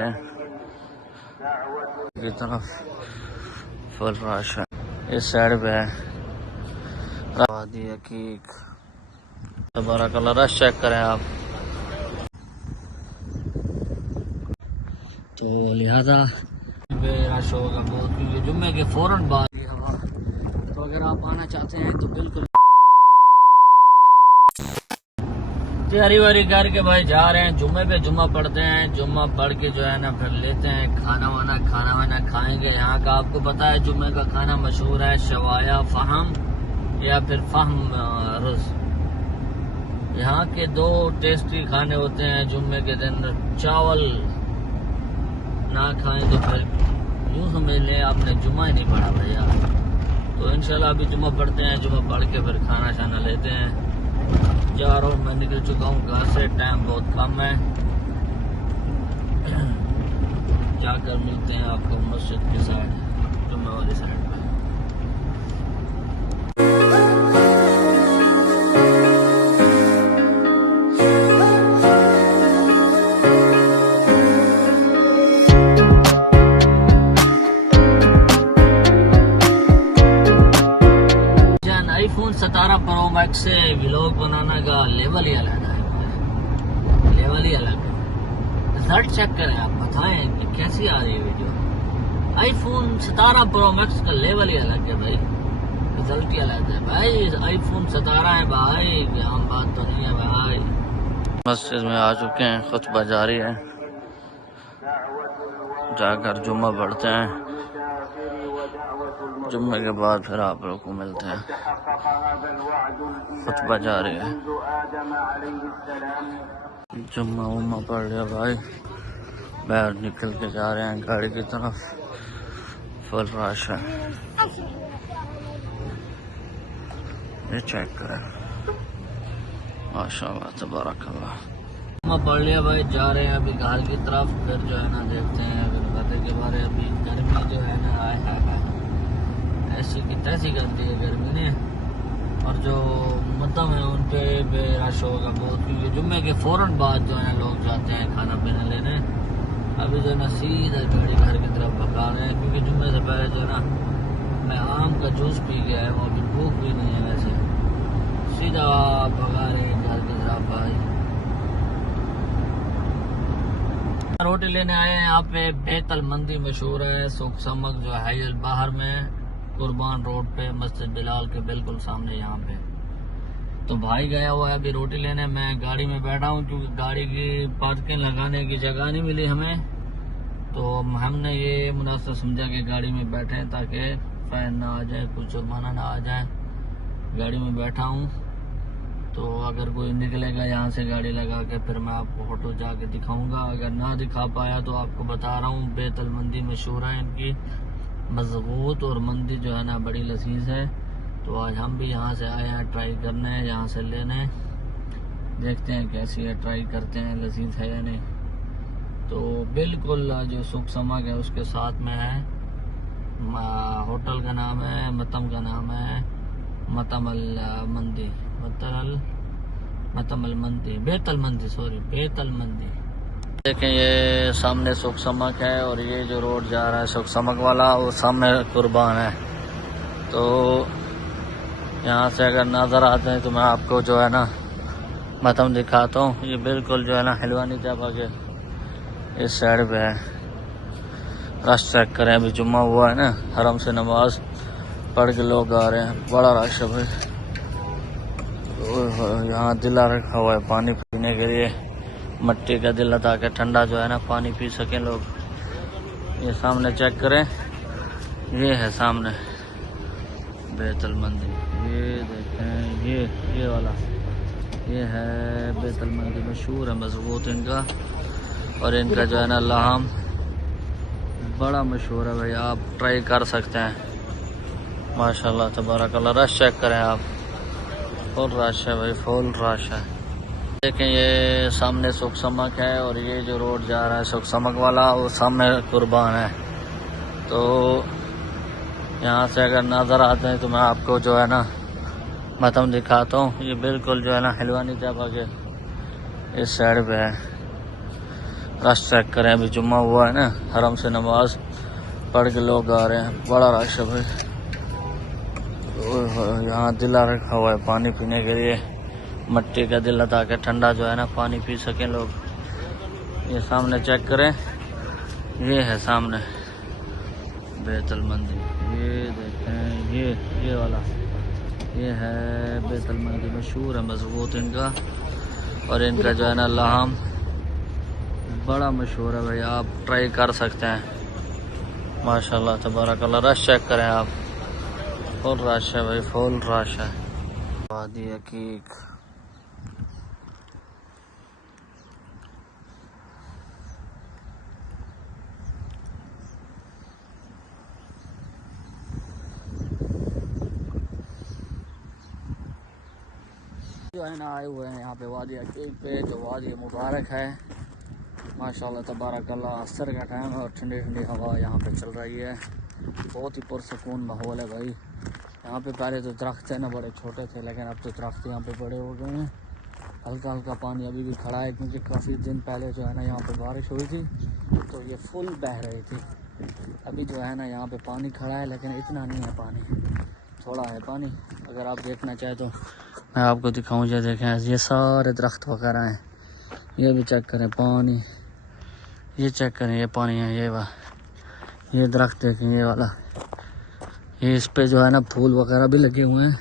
है की तरफ फुल रश है। इस साइड पे है वादी हकीक। दोबारा कलर रश चेक करें आप। तो लिहाजा रश होगा बहुत, क्योंकि जुम्मे के फौरन बाद की हवा। तो अगर आप आना चाहते हैं तो बिल्कुल तैयारी वारी करके भाई जा रहे हैं। जुम्मे पे जुम्मा पढ़ते हैं, जुम्मा पढ़ के जो है ना फिर लेते हैं खाना वाना खाएंगे। यहाँ का आपको पता है जुम्मे का खाना मशहूर है शवाया फहम या फिर फहम रुज़। यहाँ के दो टेस्टी खाने होते हैं जुम्मे के दिन। चावल ना खाएं तो फिर यूँ समझ लें आपने जुम्मा ही नहीं पढ़ा भैया। तो इंशाल्लाह अभी जुम्मा पढ़ते हैं, जुम्मा पढ़ के फिर खाना शाना लेते हैं। जा रहा हूँ, मैं निकल चुका हूँ घर से, टाइम बहुत कम है। जाकर मिलते हैं आपको मस्जिद की साइड, जुम्मे वाली साइड पे। iPhone 17 Pro Max से व्लॉग बनाने का लेवल ही अलग है, लेवल ही अलग है। रिजल्ट चेक करें आप, बताएं कि कैसी आ रही है वीडियो। iPhone 17 Pro Max का लेवल ही अलग है भाई, रिजल्ट ही अलग है भाई। iPhone 17 है भाई, आम बात तो नहीं है भाई। मस्जिद में आ चुके हैं, खुतबा जारी है। जाकर जुम्मा पढ़ते हैं, जुम्मे के बाद फिर आप लोग को मिलते हैं। खुतबा जारी है, जुम्मा उम्मा पढ़ लिया भाई, बाहर निकल के जा रहे हैं गाड़ी की तरफ। फुल रश है, ये चेक करें माशाअल्लाह तबारकल्लाह। जुम्मा पढ़ लिया भाई, जा रहे हैं अभी घर की तरफ। फिर जो है ना देखते हैं घर के बारे। अभी गर्मी जो है ना आए ऐसी की तैसी कर दी है गर्मी ने। और जो मद्दम है उन पे रश होगा बहुत, क्योंकि जुम्मे के फौरन बाद जो है लोग जाते हैं खाना पीना लेने। अभी जो है ना सीधा गाड़ी घर की तरफ भगा रहे हैं, क्योंकि जुम्मे से पहले जो है ना मैं आम का जूस पी गया है, वो अभी भूख भी नहीं है वैसे। सीधा भगा रहे हैं घर की तरफ भाई। रोटी लेने आए हैं यहाँ पे। बेतल मंदी मशहूर है, सुख समक जो है बाहर में कुर्बान रोड पे, मस्जिद बिलाल के बिल्कुल सामने यहाँ पे। तो भाई गया हुआ है अभी रोटी लेने। मैं गाड़ी में बैठा हूँ, क्योंकि गाड़ी की पार्किंग लगाने की जगह नहीं मिली हमें। तो हमने ये मुनासिब समझा कि गाड़ी में बैठे ताकि फाइन ना आ जाए, कुछ जुर्माना ना आ जाए। गाड़ी में बैठा हूँ, तो अगर कोई निकलेगा यहाँ से गाड़ी लगा के फिर मैं आपको फोटो जाके दिखाऊंगा। अगर ना दिखा पाया तो आपको बता रहा हूँ, बेतल मंदी मशहूर है इनकी, मजबूत और मंदी जो है ना बड़ी लजीज है। तो आज हम भी यहाँ से आए हैं ट्राई करने, यहाँ से लेने। देखते हैं कैसी है, ट्राई करते हैं लजीज है या नहीं। तो बिल्कुल जो सुख समक है उसके साथ में है। होटल का नाम है, मतम का नाम है मतमल मंदी, मतमल मंदी, बेतल मंदी, सॉरी बेतल मंदी। देखें ये सामने सुख समक है, और ये जो रोड जा रहा है सुख समक वाला, वो सामने कुर्बान है। तो यहाँ से अगर नज़र आते हैं तो मैं आपको जो है ना मतम दिखाता हूँ। ये बिल्कुल जो है ना हलवानी जगह के इस साइड पे है। रश चेक करें, अभी जुम्मा हुआ है ना, हरम से नमाज पढ़ के लोग आ रहे हैं, बड़ा रश है भाई। यहाँ दिला रखा हुआ है पानी पीने के लिए, मट्टी का दिला, ताकि ठंडा जो है ना पानी पी सकें लोग। ये सामने चेक करें, ये है सामने बेतल मंदी। ये देखें, ये वाला ये है बेतल मंदी, मशहूर है, मजबूत इनका। और इनका जो है ना लाहम बड़ा मशहूर है भाई, आप ट्राई कर सकते हैं। माशाल्लाह तबारकल्लाह। रश चेक करें आप, फुल रश है भाई, फुल रश है। देखें ये सामने सुख समक है, और ये जो रोड जा रहा है सुख समक वाला, वो सामने कुर्बान है। तो यहाँ से अगर नज़र आते हैं तो मैं आपको जो है ना मतम दिखाता हूँ। ये बिल्कुल जो है ना हलवानी जगह के इस साइड पे है। रश चेक करें, अभी जुम्मा हुआ है ना, हरम से नमाज पढ़ के लोग आ रहे हैं, बड़ा रश है भाई। यहाँ दिला रखा हुआ है पानी पीने के लिए, मट्टी का दिला, ताकि ठंडा जो है ना पानी पी सकें लोग। ये सामने चेक करें, ये है सामने बैतुल मंदी, ये देखें, ये वाला ये है बैतुल मंदी, मशहूर है मजबूत इनका, और इनका जो है ना लाहम बड़ा मशहूर है भाई, आप ट्राई कर सकते हैं। माशाल्लाह तबारकल्लाह। रश चेक करें आप, फुल रश है भाई, फुल रश है। वादी हकीक, जो है ना आए हुए हैं यहाँ पे वादी हकीक पे, जो वादी मुबारक है। माशाल्लाह तबारकल्लाह, असर का टाइम है और ठंडी ठंडी हवा यहाँ पे चल रही है, बहुत ही पुरसकून माहौल है भाई। यहाँ पे पहले तो दरख्त है ना बड़े छोटे थे, लेकिन अब तो दरख्त यहाँ पे बड़े हो गए हैं। हल्का हल्का पानी अभी भी खड़ा है, क्योंकि काफ़ी दिन पहले जो है ना यहाँ पे बारिश हुई थी, तो ये फुल बह रही थी। अभी जो है ना यहाँ पे पानी खड़ा है, लेकिन इतना नहीं है पानी, थोड़ा है पानी। अगर आप देखना चाहें तो मैं आपको दिखाऊँ, ये देखें, ये सारे दरख्त वगैरह हैं, ये भी चेक करें पानी, ये चेक करें, ये पानी है, ये वाह, ये दरख्त देखें, ये वाला, ये इस पे जो है ना फूल वगैरह भी लगे हुए हैं।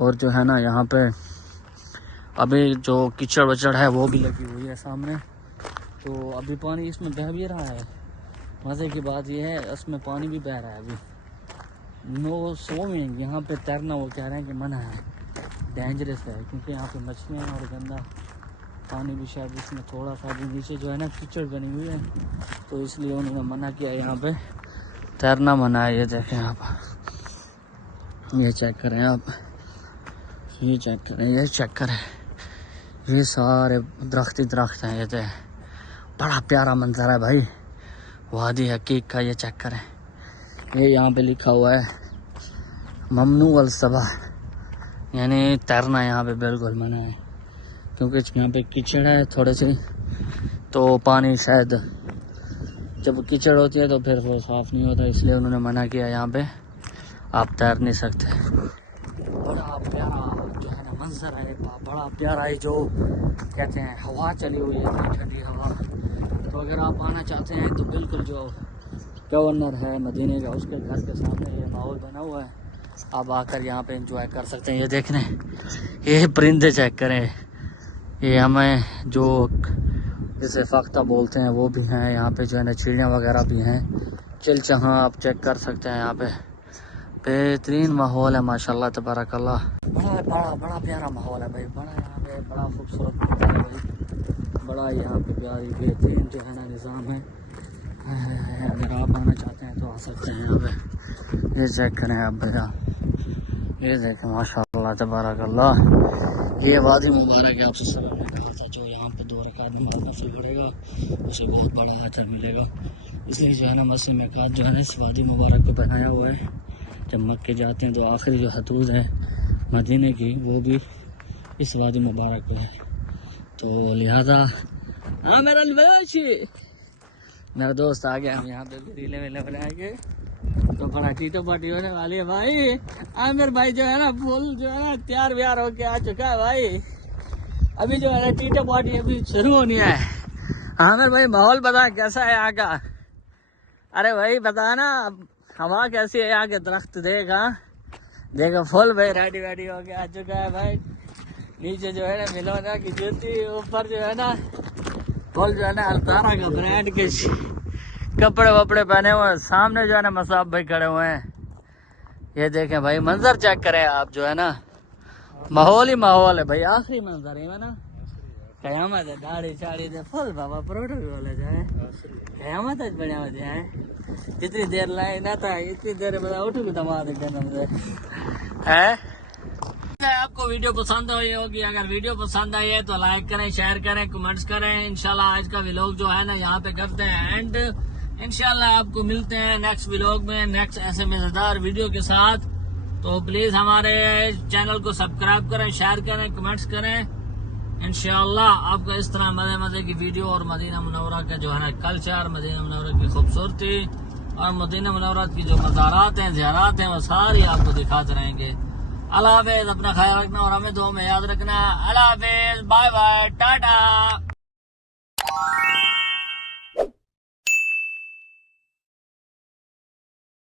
और जो है ना यहाँ पे अभी जो कीचड़ वचड़ है वो भी लगी हुई है सामने, तो अभी पानी इसमें बह भी रहा है। मज़े की बात ये है, इसमें पानी भी बह रहा है अभी। नो स्विमिंग, यहाँ पे तैरना वो कह रहे हैं कि मना है, डेंजरस है, क्योंकि यहाँ पे मछलियाँ और गंदा पानी भी शायद इसमें थोड़ा सा भी नीचे जो है ना कीचड़ बनी हुई है, तो इसलिए उन्होंने मना किया, यहाँ पे तैरना मना है। ये देखें आप, ये चेक करें आप, ये चेक करें, ये चेक करें, ये सारे दरख्त ही दरख्त हैं। ये तो बड़ा प्यारा मंजर है भाई वादी हकीक का, ये चेक करें। ये यहाँ पे लिखा हुआ है ममनू अल सबा, यानी तैरना यहाँ पे बिल्कुल मना है, क्योंकि यहाँ पे कीचड़ है थोड़े से, तो पानी शायद जब कीचड़ होती है तो फिर वो साफ़ नहीं होता, इसलिए उन्होंने मना किया, यहाँ पे आप तैर नहीं सकते। बड़ा प्यारा जो है ना मंजर है, बड़ा प्यारा है, जो कहते हैं हवा चली हुई है, ठंडी हवा। तो अगर आप आना चाहते हैं तो बिल्कुल जो गवर्नर है मदीने का, उसके घर के सामने ये माहौल बना हुआ है, आप आकर यहाँ पे एंजॉय कर सकते हैं। ये देखने, ये परिंदे चेक करें, ये हमें जो जैसे फख्ता बोलते हैं वो भी हैं यहाँ पे, जो है ना चिड़ियाँ वगैरह भी हैं, चिलचहाँ आप चेक कर सकते हैं। यहाँ पे बेहतरीन माहौल है माशाल्लाह तबारकल्लाह, बड़ा प्यारा माहौल है भाई, बड़ा यहाँ पे बड़ा खूबसूरत माहौल है भाई, बड़ा यहाँ पे प्यारी बेहतरीन जो है ना निज़ाम है। अगर आप आना चाहते हैं तो आ सकते हैं यहाँ पे। ये चेक करें आप भैया, ये देखें माशाल्लाह तबारकल्लाह, ये वादी मुबारक है। आपसे सलाम ने कहा था जो यहाँ पे 2 रकात नमाज नफिल पड़ेगा उसे बहुत बड़ा अजर मिलेगा, इसलिए जो है ना मस्जिद मिकात जो है ना इस वादी मुबारक को बनाया हुआ है। जब मक्के जाते हैं तो आखिरी जो हदूद है मदीने की, वो भी इस वादी मुबारक पे है, तो लिहाजा हाँ मेरा दोस्त आ गया, हम यहाँ पे रीले वेले बनाएंगे, तो बड़ा टीटो पार्टी होने वाली है भाई। आमिर भाई जो है ना फुल जो है ना तैयार व्यार होके आ चुका है भाई, अभी जो है ना टीटो पार्टी अभी शुरू होनी है। आमिर भाई माहौल बता कैसा है यहाँ का? अरे भाई बता ना, हवा कैसी है यहाँ के, दरख्त देखा फुल भाई रेडी वेडी होके आ चुका है भाई। नीचे जो है ना मिलोना की जूती, ऊपर जो है ना फुल जो है ना अल्तारा का ब्रांड के कपड़े वपड़े पहने हुए हैं, सामने जो है ना मसाब भाई खड़े हुए हैं। ये देखें भाई मंजर चेक करें आप, जो है ना माहौल ही माहौल है भाई, आखिरी मंजर है ना, कयामत है, दाढ़ी चाड़ी दे फुल बाबा प्रोटोकॉल है जाए, कयामत है बढ़िया हो जाए। जितनी देर लाए ना था इतनी देर बता उठू की दमाद है। आपको वीडियो पसंद आई होगी, अगर वीडियो पसंद आई है तो लाइक करें, शेयर करें, कमेंट्स करें। इंशाल्लाह आज का व्लॉग जो है ना यहाँ पे करते हैं एंड इंशाल्लाह आपको मिलते हैं नेक्स्ट व्लॉग में, नेक्स्ट ऐसे मजेदार वीडियो के साथ। तो प्लीज हमारे चैनल को सब्सक्राइब करें, शेयर करें, कमेंट्स करें इंशाअल्लाह आपको इस तरह मजे मजे की वीडियो और मदीना मुनव्वरा का जो है ना कल्चर, मदीना मुनव्वरा की खूबसूरती और मदीना मुनव्वरा की जो मज़ारात हैं, ज़ियारात हैं, वो सारी आपको दिखाते रहेंगे। अल्लाह हाफ़िज़, अपना ख्याल रखना और हमें दुआ में याद रखना। अल्लाह हाफ़िज़, बाय बाय, टाटा।